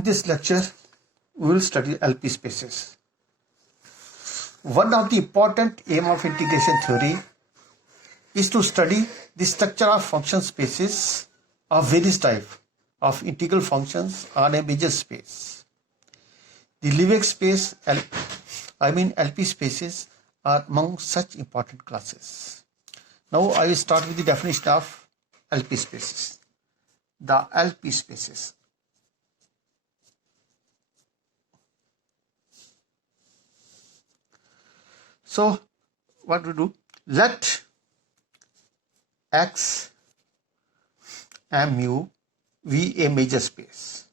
In this lecture, we will study LP spaces. One of the important aim of integration theory is to study the structure of function spaces of various types of integral functions on a major space. The Lebesgue space, LP spaces, are among such important classes. Now I will start with the definition of LP spaces. The LP spaces. So what we do? Let X and mu be a major space.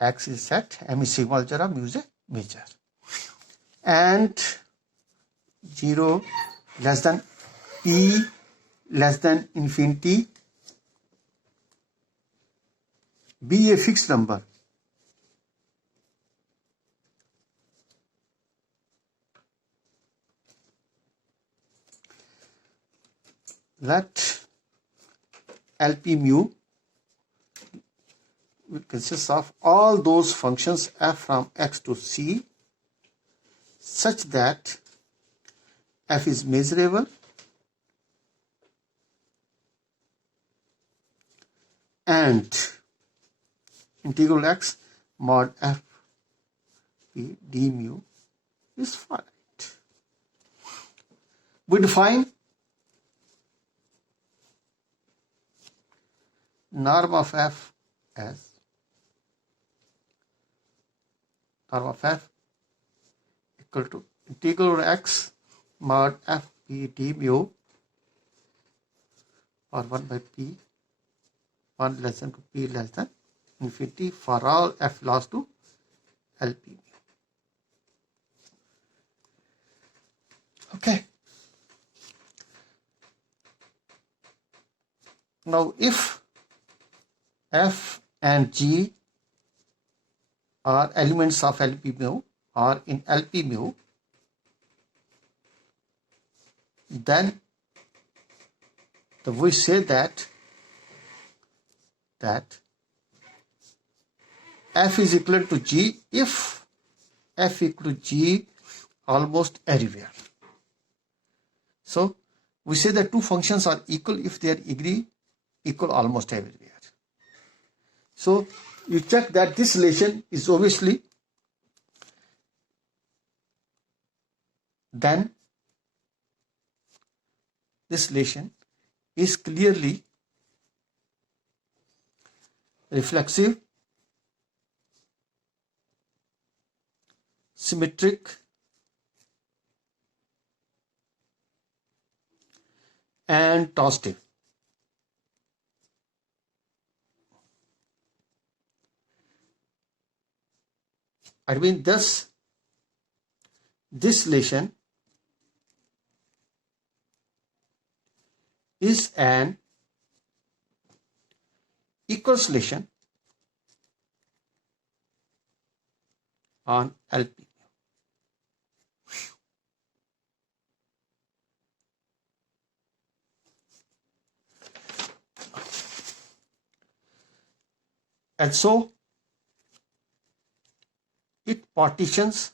X is set, M is sigma algebra, mu is a major. And 0 less than P less than infinity be a fixed number. Let LP mu consists of all those functions f from x to c such that f is measurable and integral x mod f p d mu is finite. We define norm of f as norm of f equal to integral x mod f p d mu or 1 by p 1 less than to p less than infinity for all f belongs to LP mu. Okay. Now if f and g are elements of LP mu or in LP mu, then we say that f is equal to g if f equal to g almost everywhere. So we say that two functions are equal if they are equal almost everywhere. So you check that this relation is obviously then this relation is clearly reflexive, symmetric, and transitive. I mean, thus, this relation is an equal relation on LP. And so it partitions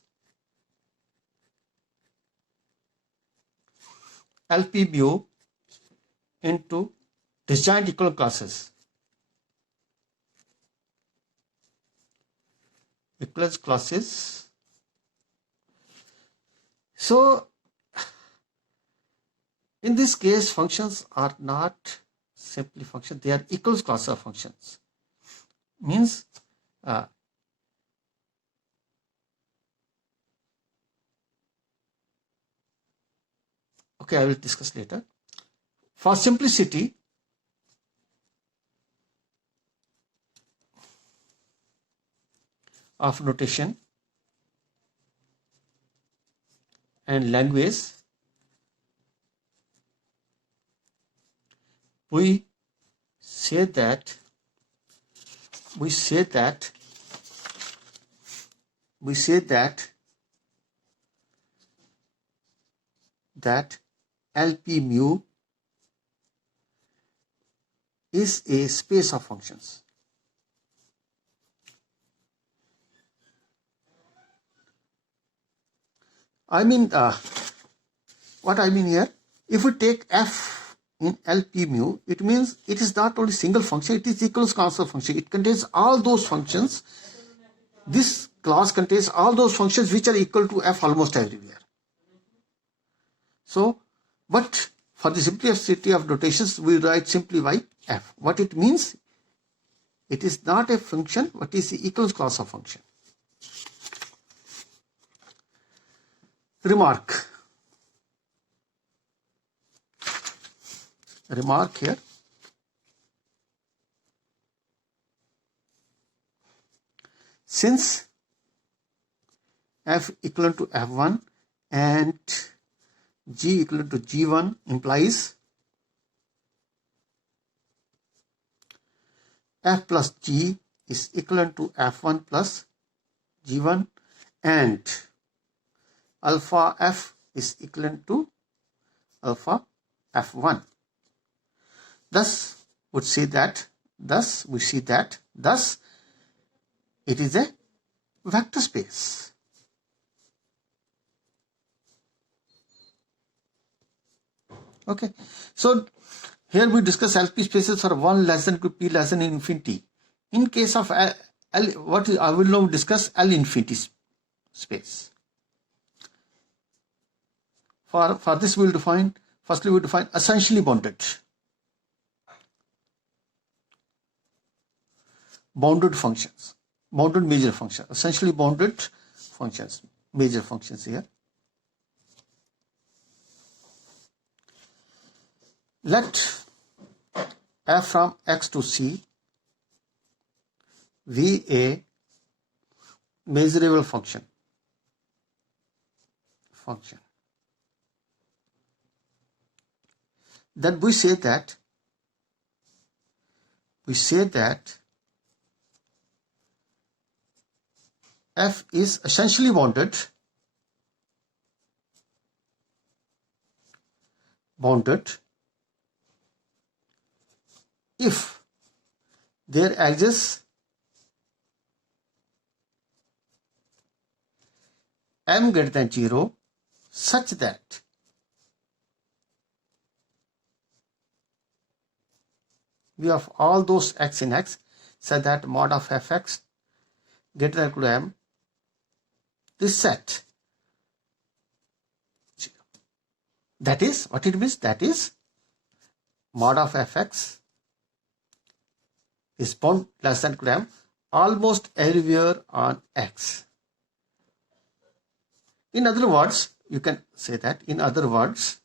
LP mu into disjoint equal classes. Equivalence classes. So in this case, functions are not simply functions, they are equals class of functions. Means okay, I will discuss later. For simplicity, of notation and language, we say that LP mu is a space of functions. I mean, what I mean here, if we take f in LP mu, it means it is not only single function, it is equals constant function. It contains all those functions. This class contains all those functions which are equal to f almost everywhere. So, but for the simplicity of notations, we write simply by f. What it means, it is not a function, but is the equals class of function. Remark here. Since f equivalent to f1 and g equivalent to g1 implies f plus g is equivalent to f1 plus g1 and alpha f is equivalent to alpha f1. Thus we see that it is a vector space. Okay, so here we discuss LP spaces for 1 less than p less than infinity. In case of I will now discuss L infinity space. For this we will define, firstly we define essentially bounded functions, bounded major function, essentially bounded functions, major functions here. Let f from x to c be a measurable function. Then we say that f is essentially bounded if there exists m greater than 0 such that we have all those x in x such that mod of fx greater than or equal to m is set 0. That is what it means. That is mod of fx is bound less than or equal to m almost everywhere on x. In other words, you can say that in other words,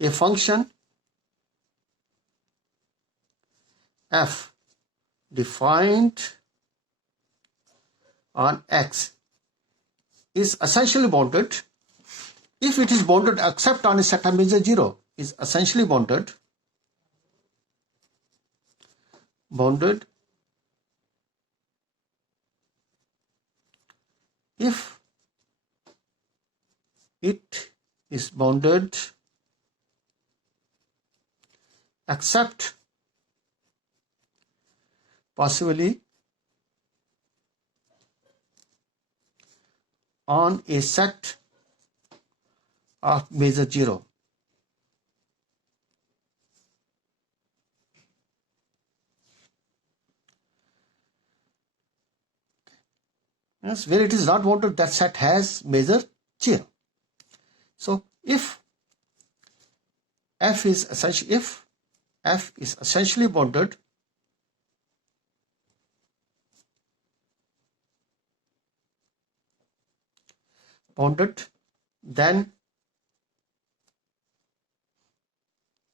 a function f defined on x is essentially bounded if it is bounded except on a set of measure 0, is essentially bounded if it is bounded except possibly on a set of measure 0. Yes, where it is not bounded, that set has measure 0. So if f is essentially bounded, then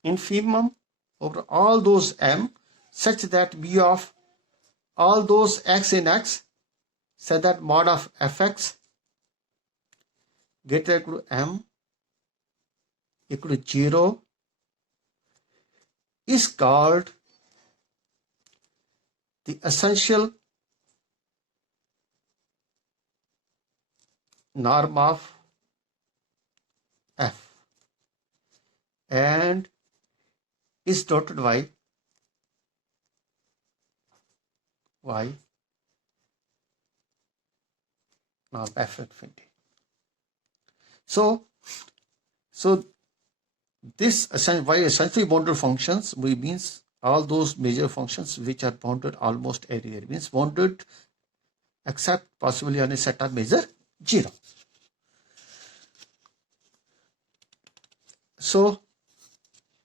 infimum over all those m such that b of all those x in x such that mod of fx greater than or equal to m equal to 0 is called the essential norm of f and is denoted by y norm f infinity. So this by essentially bounded functions, we means all those major functions which are bounded almost everywhere, means bounded except possibly on a set of measure 0. So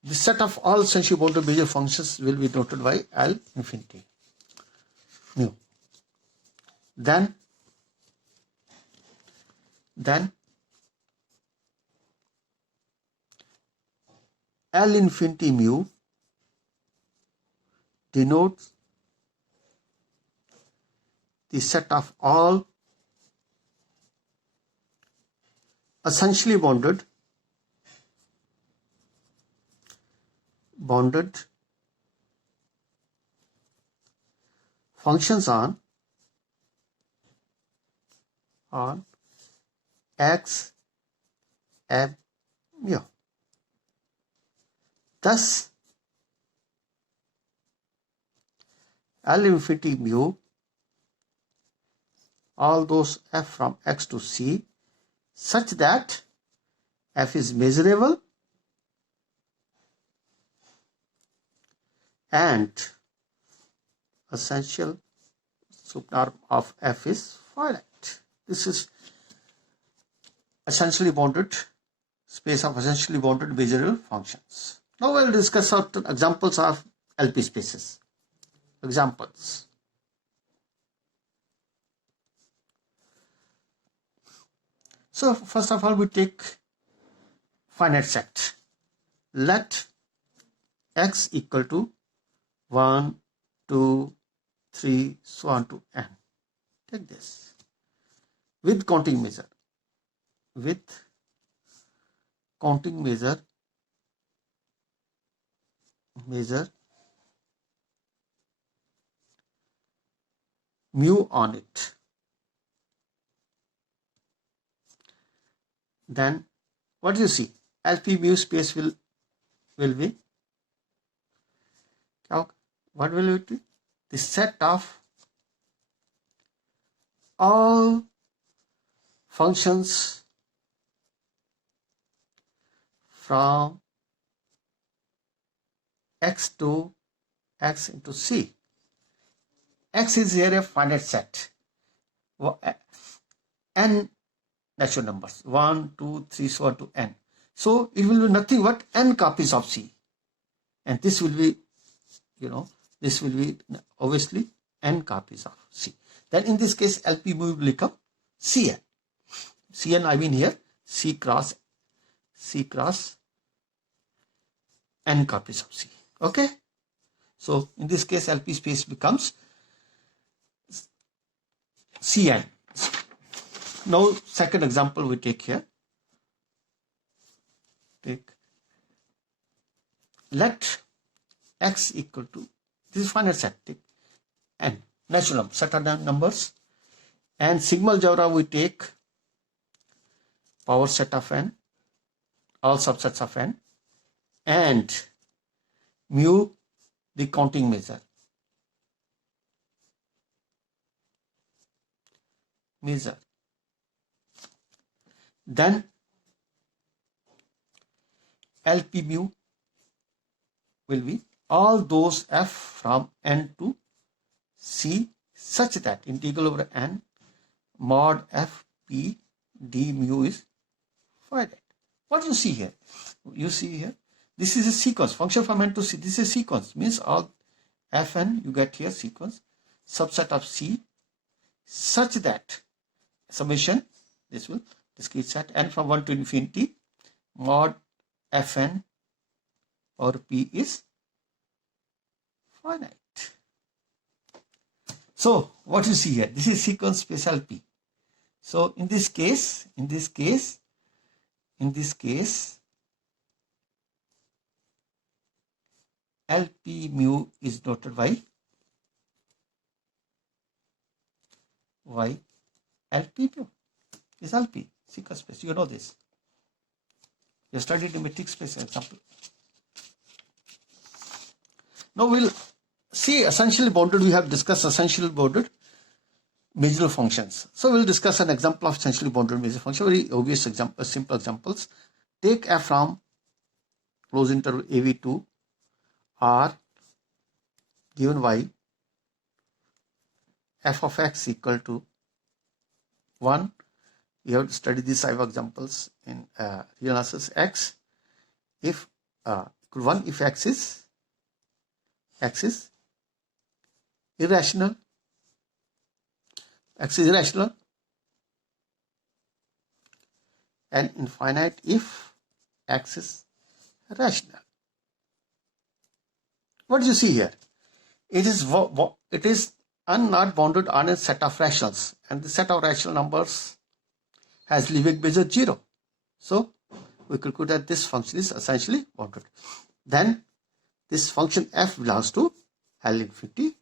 the set of all essentially bounded major functions will be denoted by L infinity mu. Then L infinity mu denotes the set of all essentially bounded functions on X M mu. Thus, L infinity mu, all those f from x to c, such that f is measurable and essential subnorm of f is finite. This is essentially bounded space of essentially bounded measurable functions. Now we will discuss certain examples of LP spaces. Examples. So first of all, we take finite set. Let x equal to 1, 2, 3, so on to n. Take this with counting measure. With counting measure mu on it. Then what do you see? LP mu space will be, what will it be? The set of all functions from x to x into c. X is here a finite set. N natural numbers 1, 2, 3, so on to n. So it will be nothing but n copies of c, and this will be, this will be obviously n copies of c. Then in this case, LP mu will become Cn. Cn, I mean here c cross n copies of c. Okay. So in this case, LP space becomes Cn. Now second example we take here. Let x equal to, this is finite set, take n, natural number, set of numbers, and sigma algebra we take power set of n, all subsets of n, and mu the counting measure. Then LP mu will be all those f from n to c such that integral over n mod f p d mu is finite. What do you see here? You see here, this is a sequence, function from n to c. This is a sequence, means all fn, you get here sequence, subset of c such that summation, this will discrete set n from 1 to infinity mod fn or p is finite. So what you see here, this is sequence space LP. So in this case LP mu is denoted by y LP mu. is LP, sequence space. You know this. You studied in metric space example. Now we'll see essentially bounded. We have discussed essentially bounded measurable functions. So we'll discuss an example of essentially bounded measurable function. Very obvious example, simple examples. Take f from close interval AV to R given y, f of x equal to 1. You have to study these type of examples in real analysis. X if equal 1 if x is irrational. X is irrational, and infinite if x is rational. What do you see here? It is not bounded on a set of rationals, and the set of rational numbers has Lebesgue measure 0. So we conclude that this function is essentially bounded. Then this function f belongs to L infinity.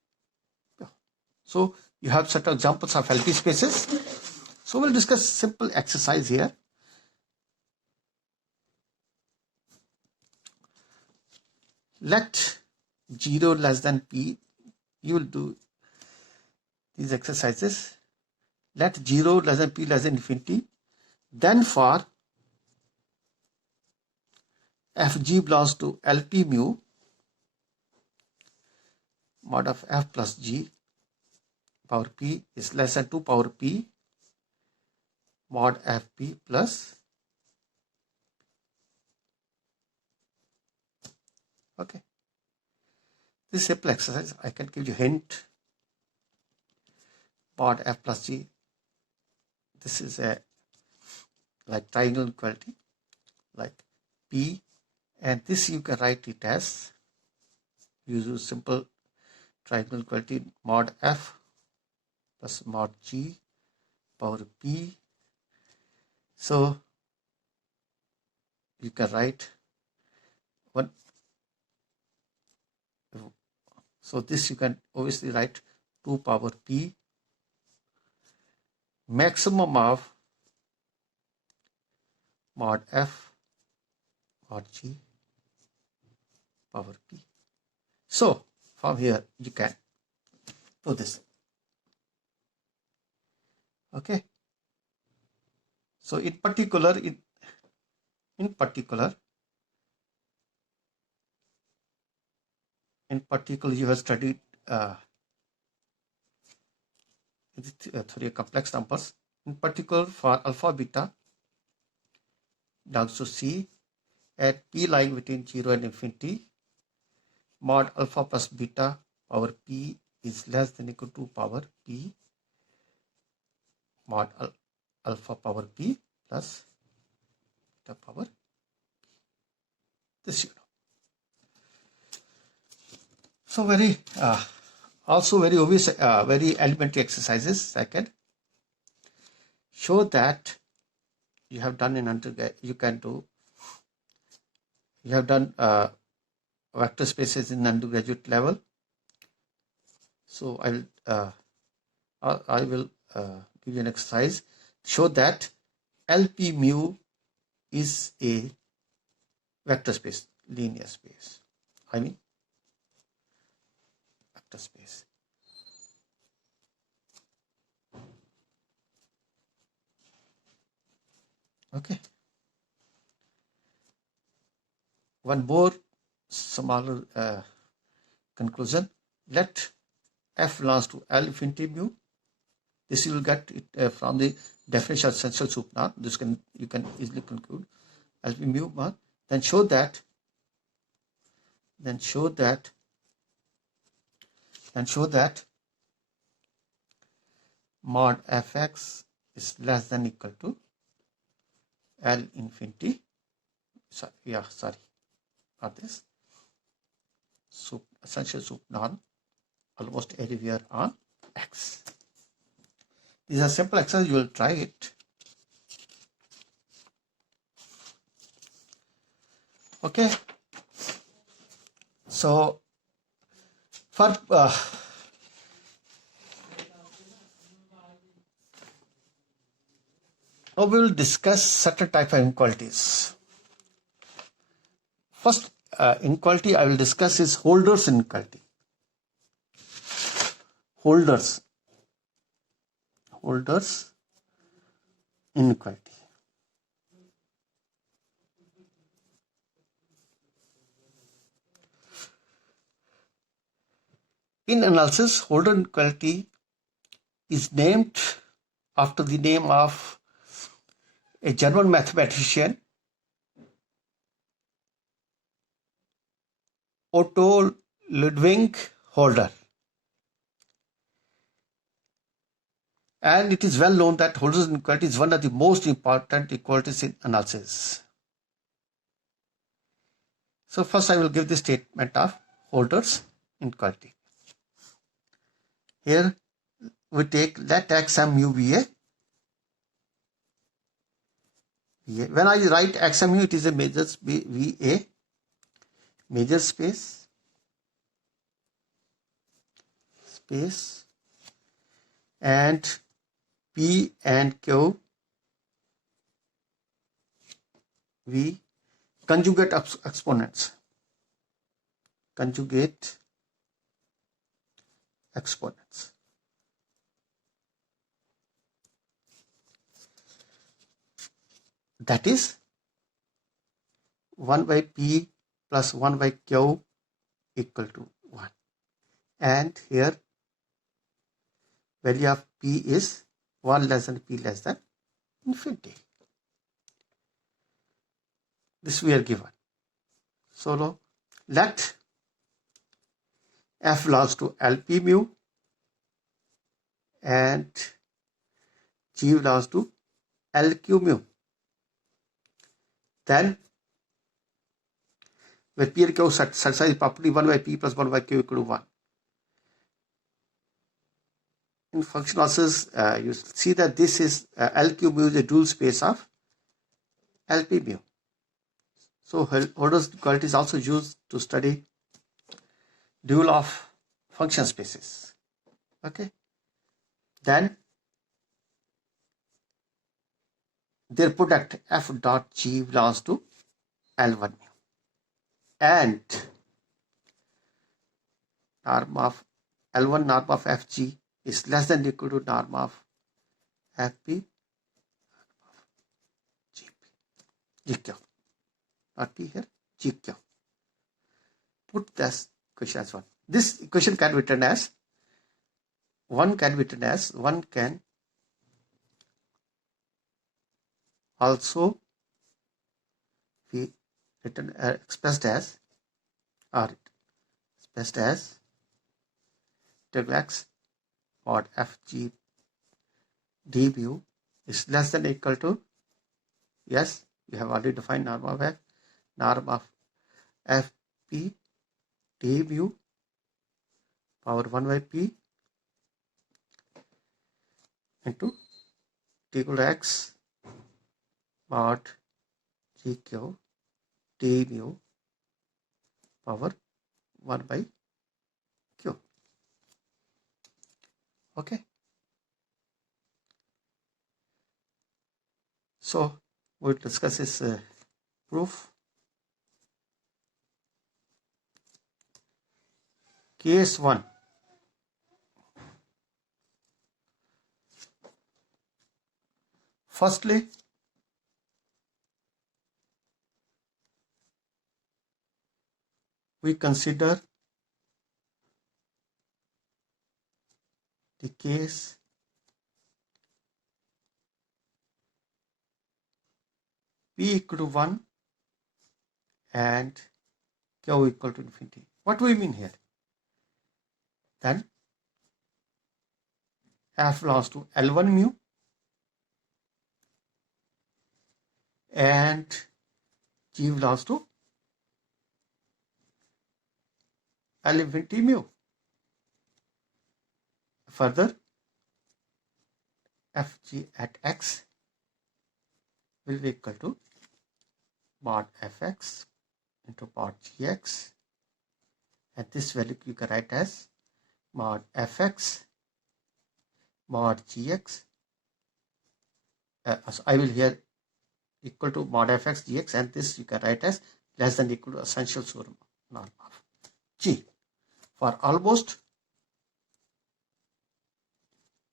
So you have set of examples of LP spaces. So we'll discuss simple exercise here. Let 0 less than p. You will do these exercises. Let 0 less than p less than infinity. Then for fg belongs to LP mu mod of f plus g power p is less than 2 power p mod fp plus. Okay. This simple exercise, I can give you hint. Mod f plus g. This is a like triangle equality, like p, and this you can write it as use simple triangle equality mod f plus mod g power p. So you can write one. So this you can obviously write 2 power p maximum of mod f mod g power p. So from here you can do this. Okay. So in particular you have studied theory of complex numbers. In particular for alpha beta belongs to C at p lying between 0 and infinity, mod alpha plus beta power p is less than equal to power p mod alpha power p plus beta power p. This you know. So very also very obvious, very elementary exercises. Second, show that you have done in undergrad. You have done vector spaces in undergraduate level. So I will give you an exercise. Show that LP mu is a vector space, linear space. I mean vector space. Okay. One more smaller conclusion. Let f belongs to L infinity mu. This you will get it from the definition of essential supernorm. This you can easily conclude LP mu. Then show that mod fx is less than equal to L infinity. Sorry, not this. Essential supernorm almost everywhere on X. These are simple exercises. You will try it. Okay. So for Now we will discuss certain type of inequalities. First inequality I will discuss is holders inequality. Holders inequality. In analysis, holder inequality is named after the name of a German mathematician, Otto Ludwig Holder. And it is well known that holders inequality is one of the most important inequalities in analysis. So first I will give the statement of holders inequality. Here we take let x m mu be a. When I write x m mu, it is a major space and P and Q V conjugate exponents. That is 1 by P plus 1 by Q equal to 1. And here value of P is 1 less than P less than infinity. This we are given. So now let F belongs to LP mu and G belongs to LQ mu. Then where P and Q satisfy the property 1 by P plus 1 by Q equal to 1. In function analysis, you see that this is LQ mu is a dual space of LP mu. So holders inequality is also used to study dual of function spaces. Okay. Then their product f dot g belongs to L1 mu. And norm of L1 norm of fg is less than or equal to norm of fp gq. Not p here, gq. Put this question as 1. This equation can be written as 1 can also be written expressed as x mod fg d mu is less than or equal to, yes, we have already defined norm of f, norm of fp d mu power 1 by p into t equal to x mod gq d mu power 1 by q. Okay. So we'll discuss this proof. Case 1. Firstly, we consider the case P equal to 1 and Q equal to infinity. What do we mean here? Then F belongs to L1 mu and G belongs to L infinity mu. Further, Fg at x will be equal to mod fx into mod gx, and this value you can write as mod fx mod gx so I will here equal to mod fx dx, and this you can write as less than equal to essential norm of G for almost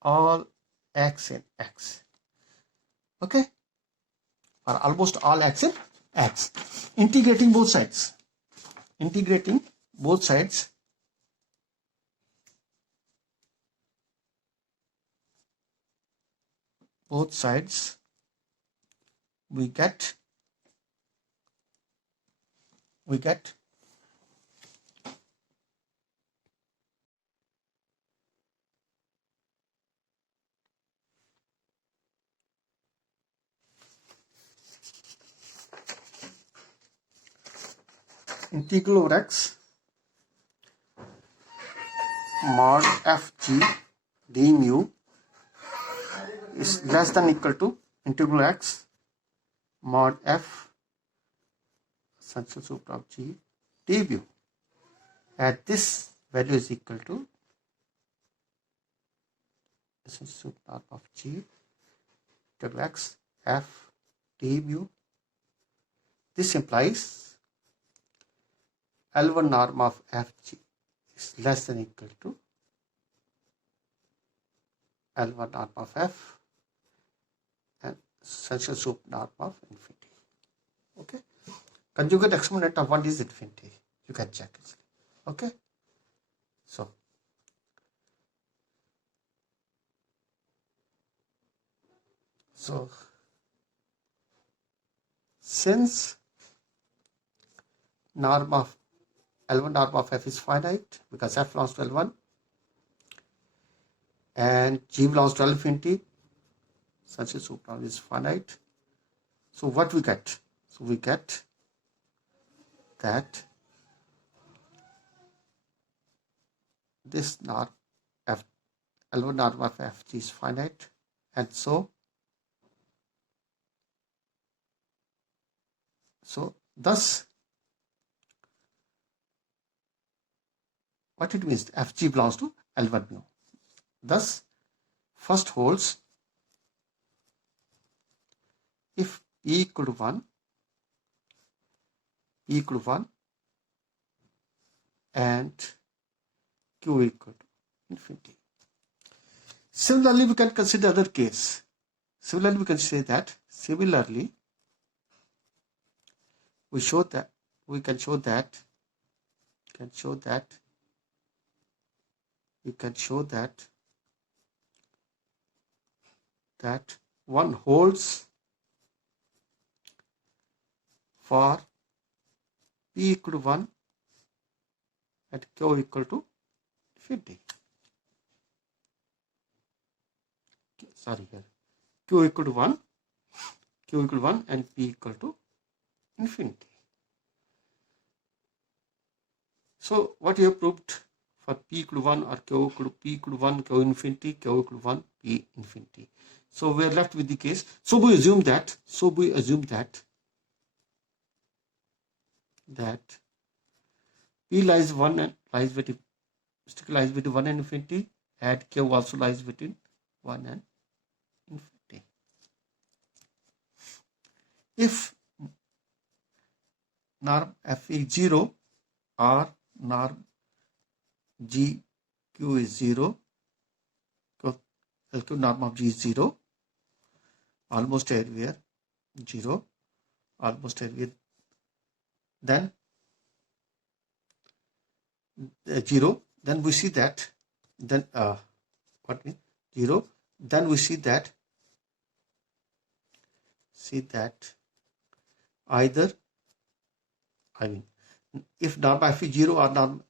all x in x. Okay, for almost all x in x. Integrating both sides. Integrating both sides. Both sides, we get integral over x mod fg d mu is less than equal to integral x mod f essential sup of g d mu, at this value is equal to essential sup of g integral x f d mu. This implies L1 norm of fg is less than equal to L1 norm of f and essential sup norm of infinity. Okay, conjugate exponent of 1 is infinity. You can check it. Okay, so since norm of L1 norm of f is finite because f belongs to L1 and g belongs to infinity, such a sup norm is finite. So what we get? So we get that this norm f L1 norm of fg is finite, and so thus what it means, fg belongs to L1 mu. Thus first holds if p equal to 1 and q equal to infinity. Similarly, we can consider other case. Similarly, we can say that we can show that one holds for p equal to 1 and q equal to infinity. Sorry, here q equal to 1 and p equal to infinity. So what you have proved for p equal to 1 or q equal to p equal to 1, q infinity, q equal to 1, p infinity. So we are left with the case. So we assume that p lies 1 and lies between 1 and infinity, and q also lies between 1 and infinity. If norm f is 0 or norm g q is 0, LQ norm of g is 0, almost everywhere 0, almost everywhere, then 0, then we see that, then what means 0, then we see that either, if norm f is 0 or norm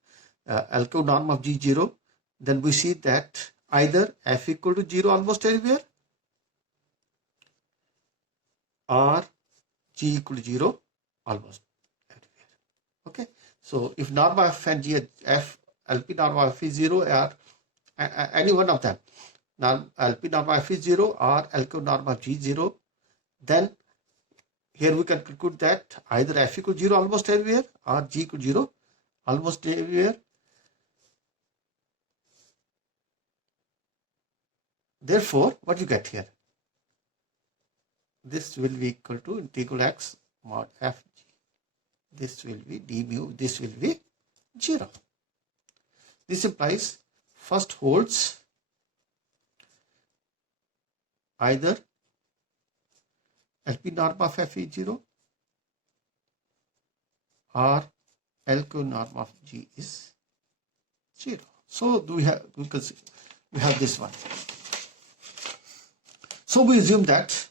LQ norm of g 0, then we see that either f equal to 0 almost everywhere or g equal to 0 almost everywhere. Okay, so if norm of f and g, f LP norm of f is 0 or any one of them, LP norm of f is 0 or LQ norm of g 0, then here we can conclude that either f equal to 0 almost everywhere or g equal to 0 almost everywhere. Therefore, what you get here? this will be equal to integral x mod f. This will be d mu, this will be 0. This implies first holds either LP norm of f is 0 or LQ norm of G is 0. So we have this one. So we assume that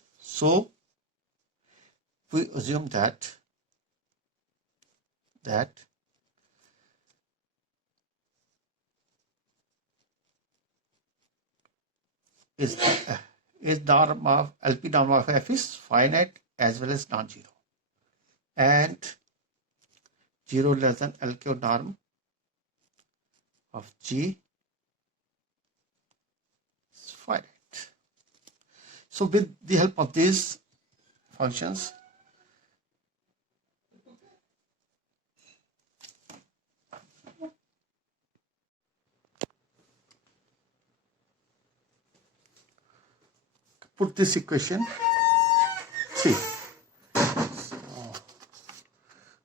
is norm of LP norm of f is finite as well as non-zero, and 0 less than LQ norm of G is finite. So with the help of these functions, put this equation 3.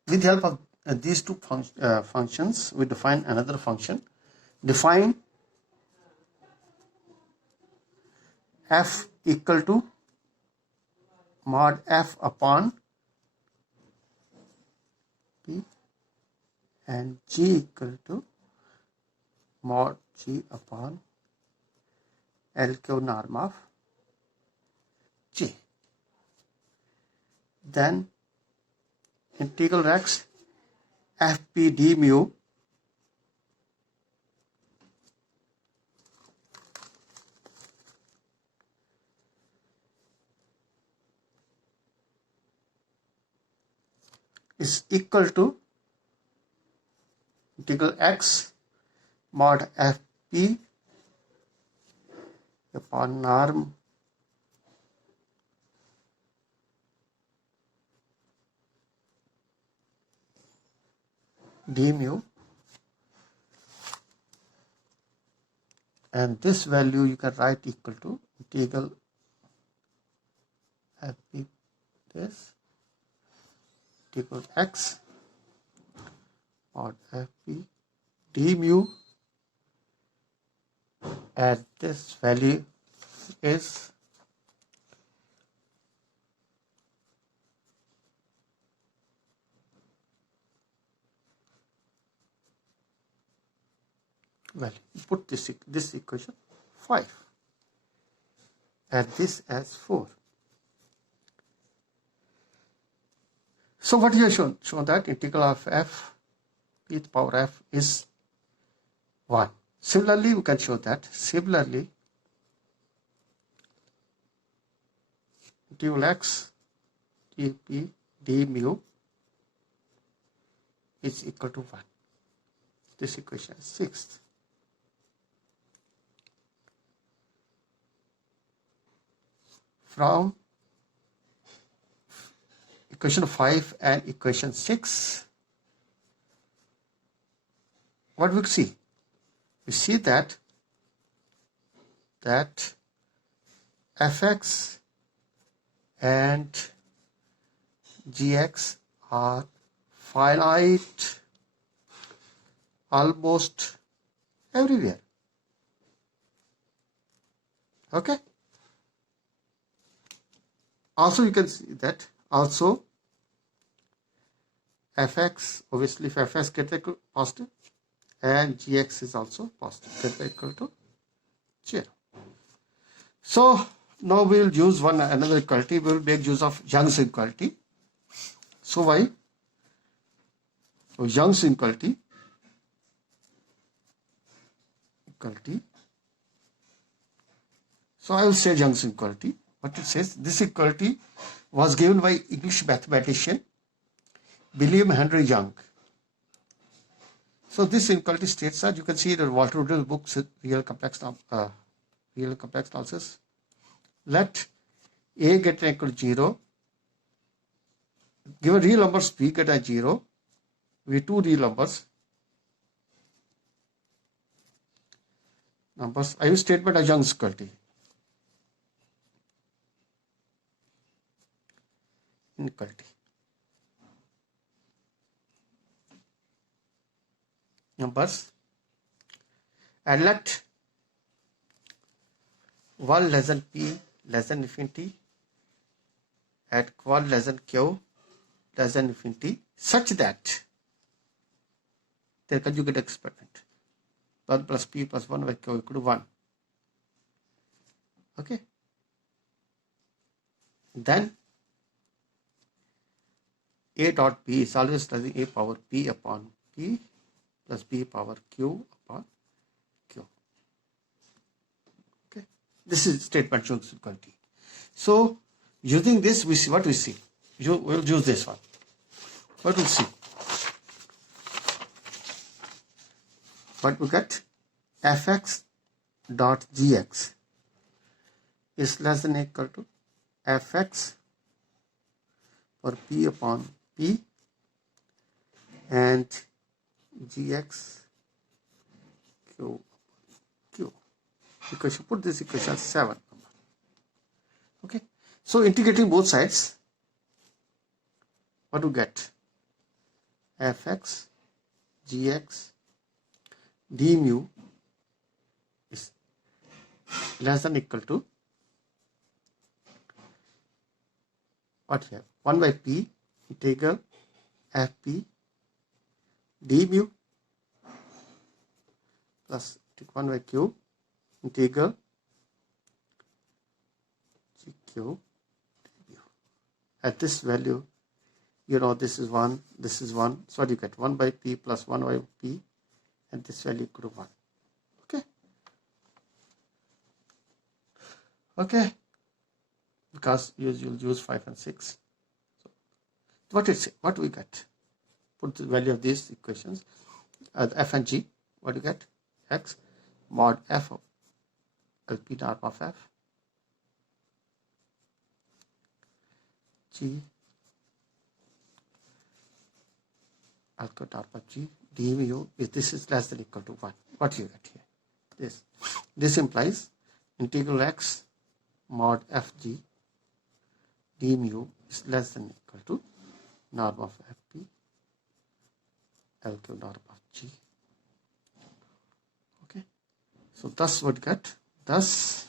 With the help of these two functions, we define another function. Define f equal to mod f upon p and g equal to mod g upon LQ norm of G. Then integral x fp d mu is equal to integral x mod fp upon norm d mu, and this value you can write equal to integral fp this integral x mod fp d mu, and this value is put this equation 5 and this as 4. So what you have shown that integral of f e to the power f is 1. Similarly, we can show that integral x dp d mu is equal to 1. This equation is 6th. From equation 5 and equation 6, what we see? We see that fx and gx are finite almost everywhere. Okay. Also, you can see that also fx, obviously if fx gets equal to positive and gx is also positive, gets equal to 0. So now we will use another equality. We will make use of Young's inequality. So why? So Young's inequality So I will say Young's inequality. What it says, this equality was given by English mathematician William Henry Young. So this inequality states that you can see the Walter Woodall's books, Real Complex Analysis. Let A get equal to 0. Given real numbers B get a 0. We two real numbers. I use statement of Young's inequality. equality. Numbers, and let 1 less than p less than infinity at 1 less than q less than infinity such that their conjugate exponent 1 plus p plus 1 by q equal to 1. Okay. Then a dot b is always studying a power p upon p plus b power q upon q. Okay. This is statement shows equality. So using this, we see what we see. We'll use this one. What we'll see? What we get? Fx dot gx is less than or equal to fx for p upon p and gx q q. Because you put this equation 7. Okay. So integrating both sides, what do you get? Fx gx d mu is less than or equal to what we have? 1 by p integral fp d mu plus 1 by q integral gq d mu. At this value, you know, this is 1, this is 1. So what do you get? 1 by p plus 1 by p, and this value equal to 1. Okay. Okay. Because you'll use 5 and 6. So what it say? What do we get? Put the value of these equations. F and g. What do you get? X mod f of LP norm of f g alpha norm of g d mu if this is less than or equal to 1. What you get here? This implies integral x mod fg d mu is less than or equal to norm of fp LQ norm of g. Okay. So thus would get, thus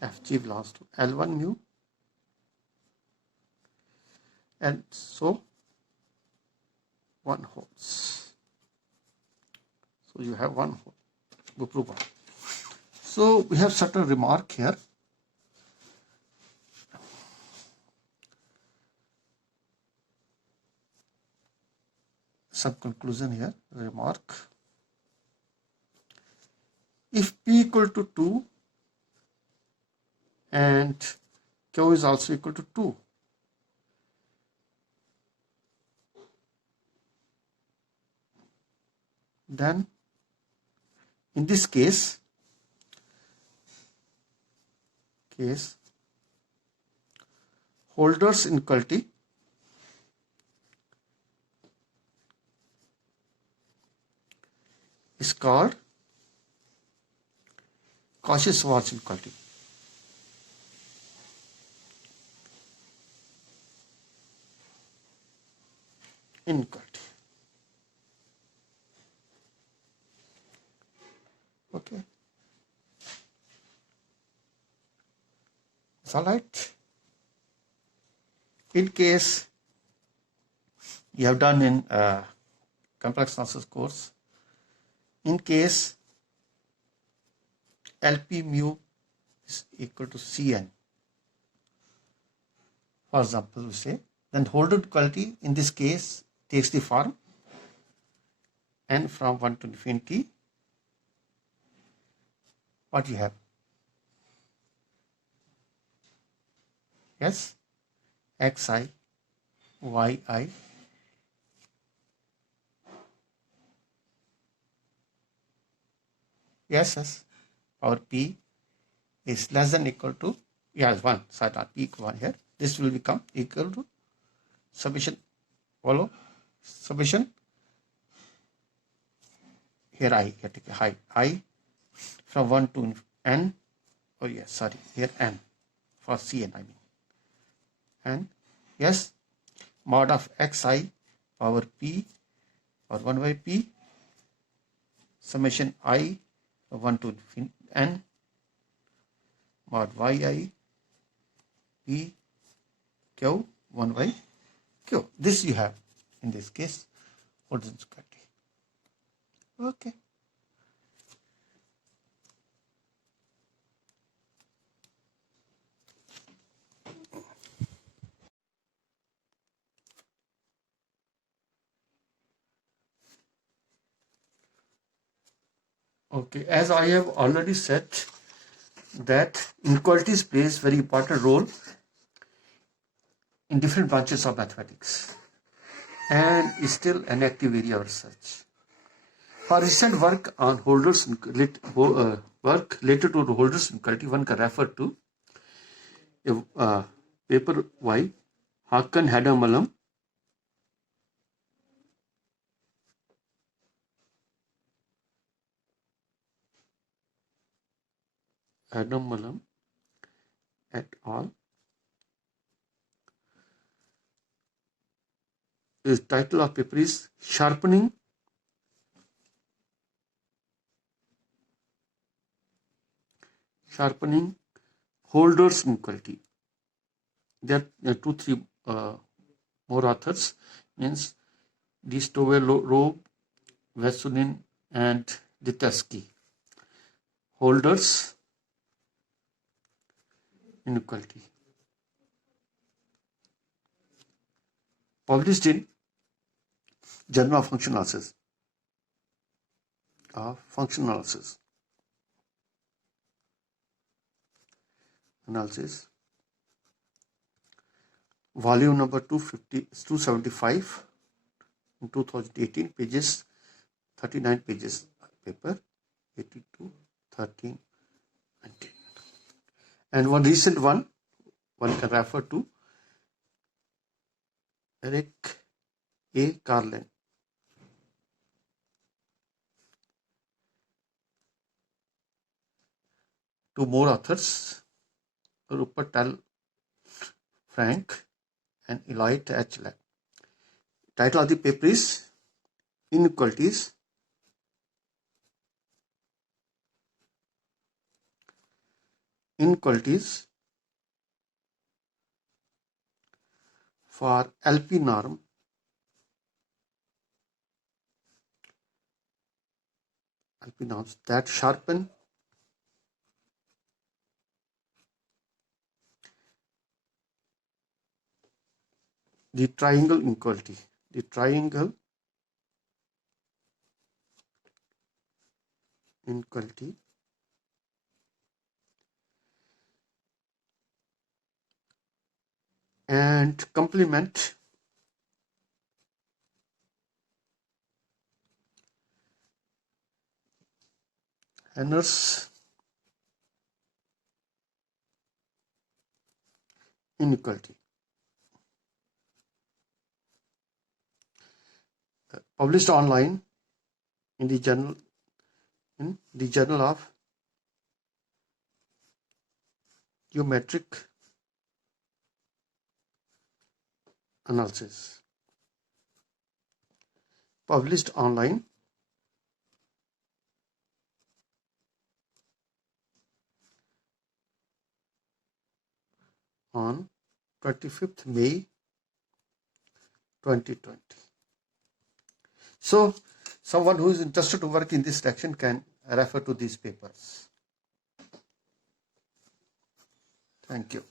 fg belongs to L1 mu, and so 1 holds. So you have 1 hole. We prove 1. So we have certain remark here. Some conclusion here. Remark. If p equal to 2 and q is also equal to 2, then in this case Holder's inequality is called Cauchy-Schwarz inequality. Okay. It's all right. In case you have done in complex analysis course, in case LP mu is equal to Cn, for example, we say, then Holder inequality in this case takes the form n from 1 to infinity. What you have? Yes, xi, yi, yes, power p is less than equal to, 1, so not p equal 1 here. This will become equal to summation, follow, summation, here I, here take a I from 1 to n, here n, for Cn I mean, and Yes, mod of xi power p or 1 by p summation I 1 to n mod yi p q 1 by q. This you have in this case horizontal security. Okay. Okay, as I have already said that inequalities plays very important role in different branches of mathematics and is still an active area of research. For recent work on Holder's work related to Holder's inequality, one can refer to a paper by Hakan Hadamalam et al. The title of paper is Sharpening Holder's inequality. There are 2-3 more authors, means Distoverov, Vesunin, and Ditesky. Holder's inequality. Published in Journal of Function Analysis. Analysis. Volume number 275 in 2018, pages 39 pages paper, 82, 13, 19. And one recent one can refer to Eric A. Carlin. Two more authors, Rupert L. Frank and Eliot H. Lack. Title of the paper is Inequalities for LP norms that sharpen the triangle inequality. And complement Henner's inequality. Published online in the journal of Geometric Analysis. Published online on 25th May 2020. So, someone who is interested to work in this direction can refer to these papers. Thank you.